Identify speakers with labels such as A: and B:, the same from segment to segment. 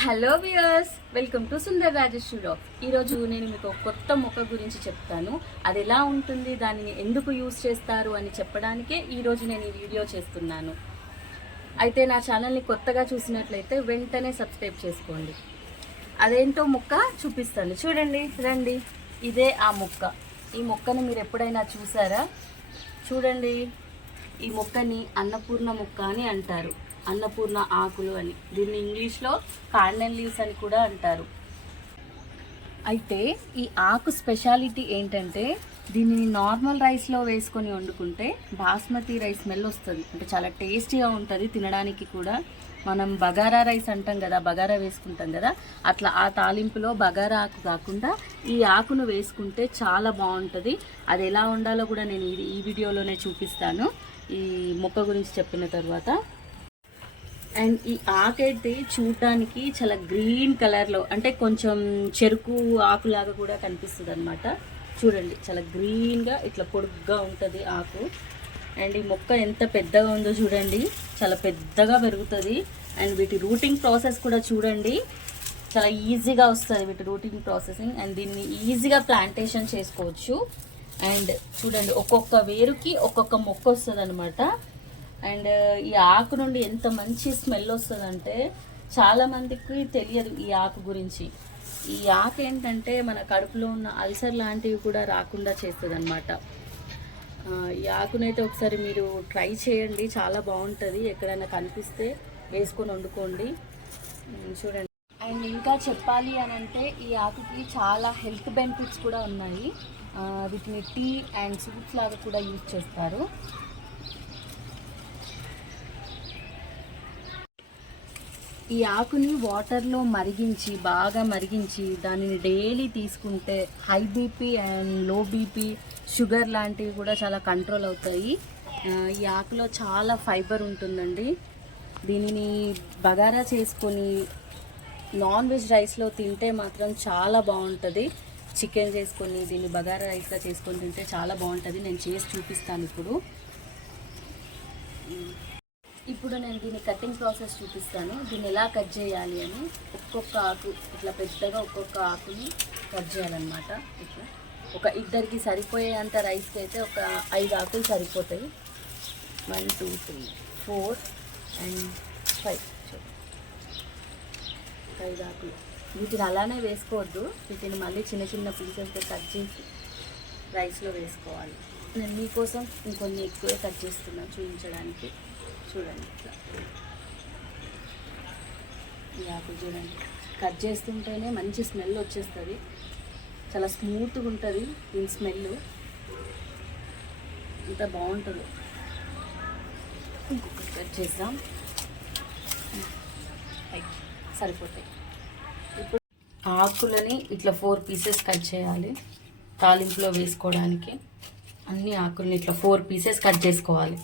A: Hello viewers welcome to Sundar Rajesh Rao ఈరోజు నేను మీకు కొత్త మొక్క గురించి చెప్తాను. అది ఎలా ఉంటుంది దానిని ఎందుకు యూస్ చేస్తారు అని చెప్పడానికే ఈరోజు నేను ఈ వీడియో చేస్తున్నాను. అయితే నా ఛానల్ని కొత్తగా చూసినట్లయితే వెంటనే సబ్స్క్రైబ్ చేసుకోండి. అదేంటో మొక్క చూపిస్తాను. చూడండి రండి. ఇదే ఆ మొక్క. ఈ మొక్కను మీరు ఎప్పుడైనా చూసారా? చూడండి. ఈ మొక్కని అన్నపూర్ణ మొక్క అని అంటారు. అన్నపూర్ణ ఆకులు అని. దీన్ని ఇంగ్లీష్లో కార్డన్ లీవ్స్ అని కూడా అంటారు. అయితే ఈ ఆకు స్పెషాలిటీ ఏంటంటే దీనిని నార్మల్ రైస్లో వేసుకొని వండుకుంటే బాస్మతి రైస్ స్మెల్ వస్తుంది. అంటే చాలా టేస్టీగా ఉంటుంది తినడానికి కూడా. మనం బగారా రైస్ అంటాం కదా బగారా వేసుకుంటాం కదా అట్లా ఆ తాలింపులో బగారా ఆకు కాకుండా ఈ ఆకును వేసుకుంటే చాలా బాగుంటుంది. అది ఎలా ఉండాలో కూడా నేను ఈ వీడియోలోనే చూపిస్తాను. ఈ మొక్క గురించి చెప్పిన తర్వాత అండ్ ఈ ఆకైతే చూడడానికి చాలా గ్రీన్ కలర్లో అంటే కొంచెం చెరుకు ఆకులాగా కూడా కనిపిస్తుంది అనమాట చూడండి చాలా గ్రీన్గా ఇట్లా పొడుగ్గా ఉంటుంది ఆకు. అండ్ ఈ మొక్క ఎంత పెద్దగా ఉందో చూడండి చాలా పెద్దగా పెరుగుతుంది. అండ్ వీటి రూటింగ్ ప్రాసెస్ కూడా చూడండి చాలా ఈజీగా వస్తుంది వీటి రూటింగ్ ప్రాసెసింగ్. అండ్ దీన్ని ఈజీగా ప్లాంటేషన్ చేసుకోవచ్చు. అండ్ చూడండి ఒక్కొక్క వేరుకి ఒక్కొక్క మొక్క వస్తుంది అనమాట అండ్ ఈ ఆకు నుండి ఎంత మంచి స్మెల్ వస్తుందంటే చాలామందికి తెలియదు ఈ ఆకు గురించి. ఈ ఆకు ఏంటంటే మన కడుపులో ఉన్న అల్సర్ లాంటివి కూడా రాకుండా చేస్తుంది అనమాట ఈ ఆకునైతే ఒకసారి మీరు ట్రై చేయండి చాలా బాగుంటుంది. ఎక్కడైనా కనిపిస్తే వేసుకొని వండుకోండి. చూడండి. అండ్ ఇంకా చెప్పాలి అని అంటే ఈ ఆకుకి చాలా హెల్త్ బెనిఫిట్స్ కూడా ఉన్నాయి. వీటిని టీ అండ్ సూప్స్ లాగా కూడా యూజ్ చేస్తారు. ఈ ఆకుని వాటర్లో మరిగించి బాగా మరిగించి దానిని డైలీ తీసుకుంటే high BP and low BP sugar లాంటివి కూడా చాలా కంట్రోల్ అవుతాయి. ఈ ఆకులో చాలా ఫైబర్ ఉంటుందండి. దీనిని బగారా చేసుకొని నాన్ వెజ్ రైస్లో తింటే మాత్రం చాలా బాగుంటుంది. చికెన్ చేసుకొని దీన్ని బగారా రైస్గా చేసుకొని తింటే చాలా బాగుంటుంది. నేను చేసి చూపిస్తాను ఇప్పుడు. ఇప్పుడు నేను దీని కటింగ్ ప్రాసెస్ చూపిస్తాను. దీన్ని ఎలా కట్ చేయాలి అని ఒక్కొక్క ఆకు ఇట్లా పెద్దగా ఒక్కొక్క ఆకుని కట్ చేయాలన్నమాట. ఇట్లా ఒక ఇద్దరికి సరిపోయే అంత రైస్కి అయితే ఒక ఐదు ఆకులు సరిపోతాయి. One two three four and five ఐదు ఆకులు. వీటిని అలానే వేసుకోవద్దు. వీటిని మళ్ళీ చిన్న చిన్న పీసెస్గా కట్ చేసి రైస్లో వేసుకోవాలి. నేను మీకోసం ఇంకొన్ని ఎక్కువే కట్ చేస్తున్నాను చూపించడానికి. చూడండి. ఇట్లా ఈ ఆకులు చూడండి. కట్ చేస్తుంటేనే మంచి స్మెల్ వచ్చేస్తుంది. చాలా స్మూత్గా ఉంటుంది దీని స్మెల్ ఇంత బాగుంటుంది. ఇంకొకటి కట్ చేద్దాం. సరిపోతాయి. ఇప్పుడు ఆకులని ఇట్లా ఫోర్ పీసెస్ కట్ చేయాలి. తాలింపులో వేసుకోవడానికి అన్ని ఆకుల్ని ఇట్లా ఫోర్ పీసెస్ కట్ చేసుకోవాలి.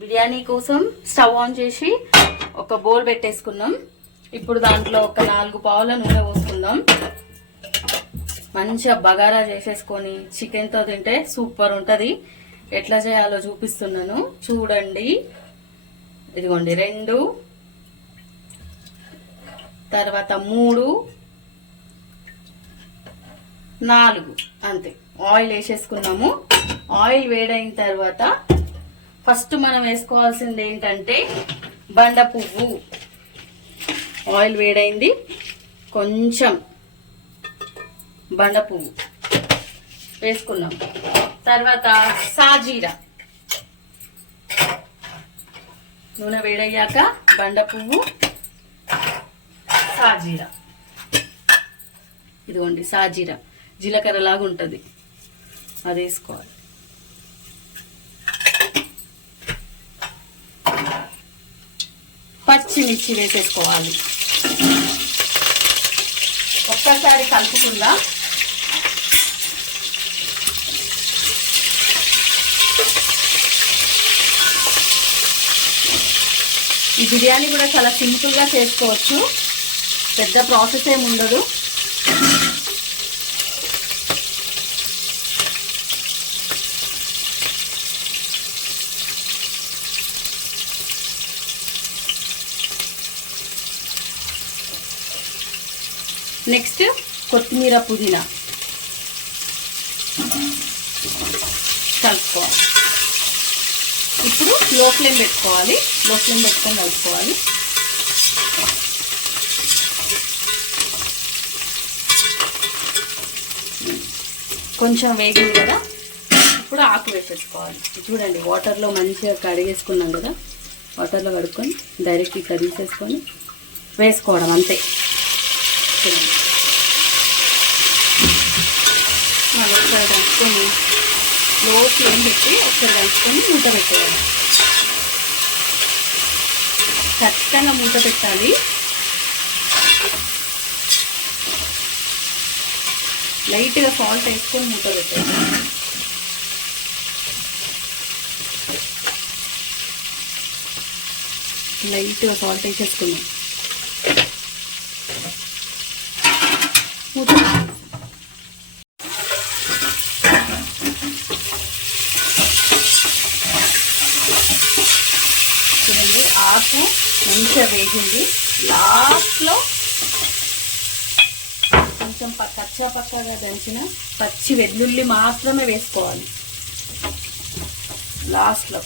A: బిర్యానీ కోసం స్టవ్ ఆన్ చేసి ఒక బౌల్ పెట్టేసుకున్నాం ఇప్పుడు దాంట్లో ఒక నాలుగు పావుల నూనె పోసుకుందాం. మంచిగా బగారా చేసేసుకొని చికెన్తో తింటే సూపర్ ఉంటుంది. ఎట్లా చేయాలో చూపిస్తున్నాను. చూడండి. ఇదిగోండి రెండు. తర్వాత మూడు. నాలుగు. అంతే. ఆయిల్ వేసేసుకున్నాము. ఆయిల్ వేడైన తర్వాత ఫస్ట్ మనం వేసుకోవాల్సింది ఏంటంటే బండ పువ్వు. ఆయిల్ వేడైంది. కొంచెం బండ పువ్వు. వేసుకున్నాం. తర్వాత సాజీరా. నూనె వేడయ్యాక బండ పువ్వు సాజీరా. ఇదిగోండి సాజీరా. జీలకర్ర లాగా ఉంటుంది. అది వేసుకోవాలి. పచ్చిమిర్చి వేసేసుకోవాలి. ఒక్కసారి కలుపుకుందాం. ఈ బిర్యానీ కూడా చాలా సింపుల్గా చేసుకోవచ్చు. పెద్ద ప్రాసెస్ ఏమి ఉండదు. నెక్స్ట్ కొత్తిమీర పుదీనా. కలుపుకోవాలి. లో ఫ్లేమ్ పెట్టుకోవాలి. లో ఫ్లేమ్ పెట్టుకొని కలుపుకోవాలి. కొంచెం వేగింది కదా? ఇప్పుడు ఆకు వేసేసుకోవాలి. చూడండి వాటర్లో మంచిగా కడిగేసుకున్నాం కదా? వాటర్లో కడుక్కొని డైరెక్ట్ ఇక్కడ తీసేసుకొని వేసుకోవడం అంతే. చూడండి. మళ్ళీ ఒకసారి కలుపుకొని లో ఫ్లేమ్ పెట్టి ఒకసారి కలుపుకొని మూత పెట్టేయాలి. ఖచ్చితంగా మూత పెట్టాలి. లైట్గా సాల్ట్ వేసుకొని మూత పెట్టాలి లైట్గా సాల్ట్ వేసేసుకున్నాం మూత పెట్టేసి. చూడండి ఆకు మంచిగా వేగింది. లాస్ట్లో కొంచెం ప- కచ్చా పక్కగా దంచిన పచ్చి వెల్లుల్లి మాత్రమే వేసుకోవాలి. లాస్ట్లో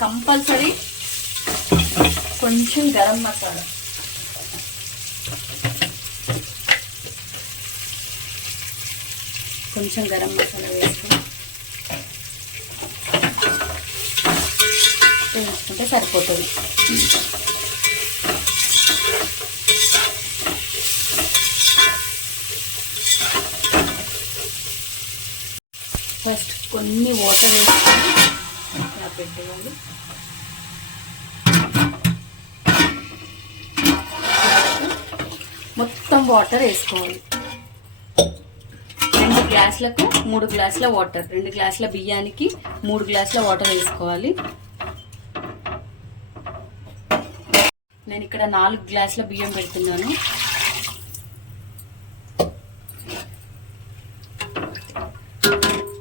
A: కంపల్సరీ కొంచెం గరం మసాలా. కొంచెం గరం మసాలా వేసుకుని వేయించుకుంటే సరిపోతుంది. ఫస్ట్ కొన్ని వాటర్ వేసుకొని ఇలా పెట్టేయాలి. మొత్తం వాటర్ వేసుకోవాలి. రెండు గ్లాసులకు మూడు గ్లాసుల వాటర్ రెండు గ్లాసుల బియ్యానికి మూడు గ్లాసుల వాటర్ వేసుకోవాలి. నేను ఇక్కడ నాలుగు గ్లాసుల బియ్యం పెడుతున్నాను.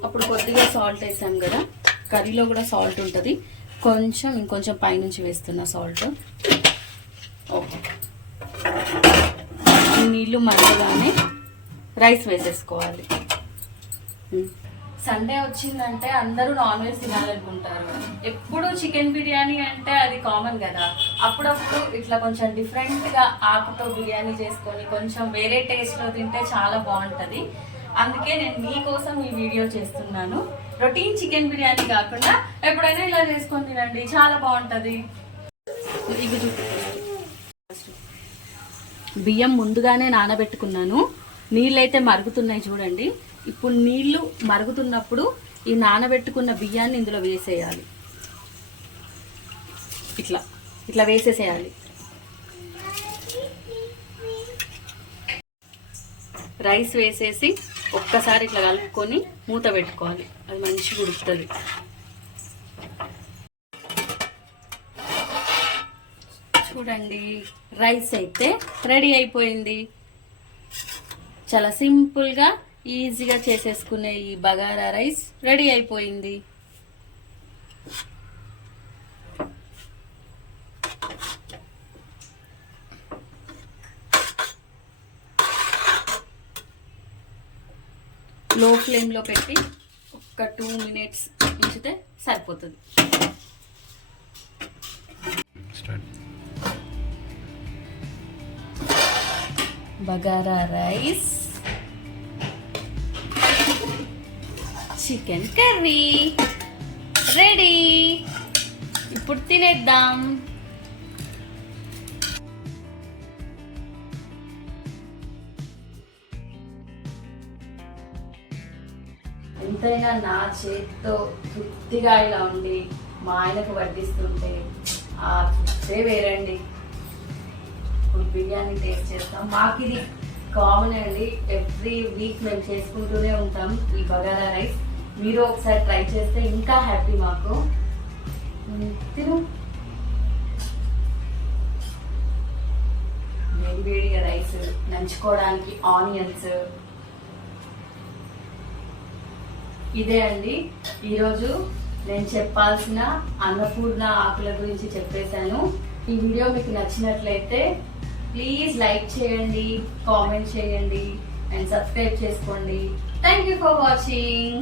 A: అప్పుడు కొద్దిగా సాల్ట్ వేసాం కదా కర్రీలో కూడా సాల్ట్ ఉంటుంది. కొంచెం ఇంకొంచెం పైనుంచి వేస్తున్నా సాల్ట్. ఓకే. నీళ్ళు మరగగానే రైస్ వేసేసుకోవాలి. సండే వచ్చిందంటే అందరూ నాన్ వెజ్ తినాలనుకుంటారు. ఎప్పుడు చికెన్ బిర్యానీ అంటే అది కామన్ కదా. అప్పుడప్పుడు ఇట్లా కొంచెం డిఫరెంట్గా ఆకుతో బిర్యానీ చేసుకొని కొంచెం వేరే టేస్ట్లో తింటే చాలా బాగుంటుంది. అందుకే నేను మీకోసం ఈ వీడియో చేస్తున్నాను. రొటీన్ చికెన్ బిర్యానీ కాకుండా ఎప్పుడైనా ఇలా చేసుకొని తినండి. చాలా బాగుంటుంది. బియ్యం ముందుగానే నానబెట్టుకున్నాను. నీళ్ళైతే మరుగుతున్నాయి చూడండి. ఇప్పుడు నీళ్ళు మరుగుతున్నప్పుడు ఈ నానబెట్టుకున్న బియ్యాన్ని ఇందులో వేసేయాలి. ఇట్లా ఇట్లా వేసేసేయాలి. రైస్ వేసేసి ఒక్కసారి ఇట్లా కలుపుకొని మూత పెట్టుకోవాలి. అది మంచిగా ఉడుకుతుంది. చూడండి రైస్ అయితే రెడీ అయిపోయింది. చాలా సింపుల్గా ఈజీగా చేసేసుకునే ఈ బగారా రైస్ రెడీ అయిపోయింది. లో ఫ్లేమ్లో పెట్టి ఒక టూ మినిట్స్ ఉంచితే సరిపోతుంది. Bagara rice. Chicken curry. Ready ఇప్పుడు తినేద్దాం. ఎంతైనా నా చేతితో తృప్తిగా ఇలా ఉండి మా ఆయనకు వడ్డిస్తుంటే ఆ తృప్తే వేరండి. ఇప్పుడు బిర్యానీ టేస్ట్ చేస్తాం. మాకు ఇది కామన్ అండి. ఎవ్రీ వీక్ మేము చేసుకుంటూనే ఉంటాం ఈ బగారా రైస్ మీరు ఒకసారి ట్రై చేస్తే ఇంకా హ్యాపీ మాకు. తిను. వేడి వేడిగా రైస్ నంచుకోవడానికి ఆనియన్స్ ఇదే అండి. ఈరోజు నేను చెప్పాల్సిన అన్నపూర్ణ ఆకుల గురించి చెప్పేశాను. ఈ వీడియో మీకు నచ్చినట్లయితే ప్లీజ్ లైక్ చేయండి కామెంట్ చేయండి అండ్ సబ్స్క్రైబ్ చేసుకోండి. Thank you for watching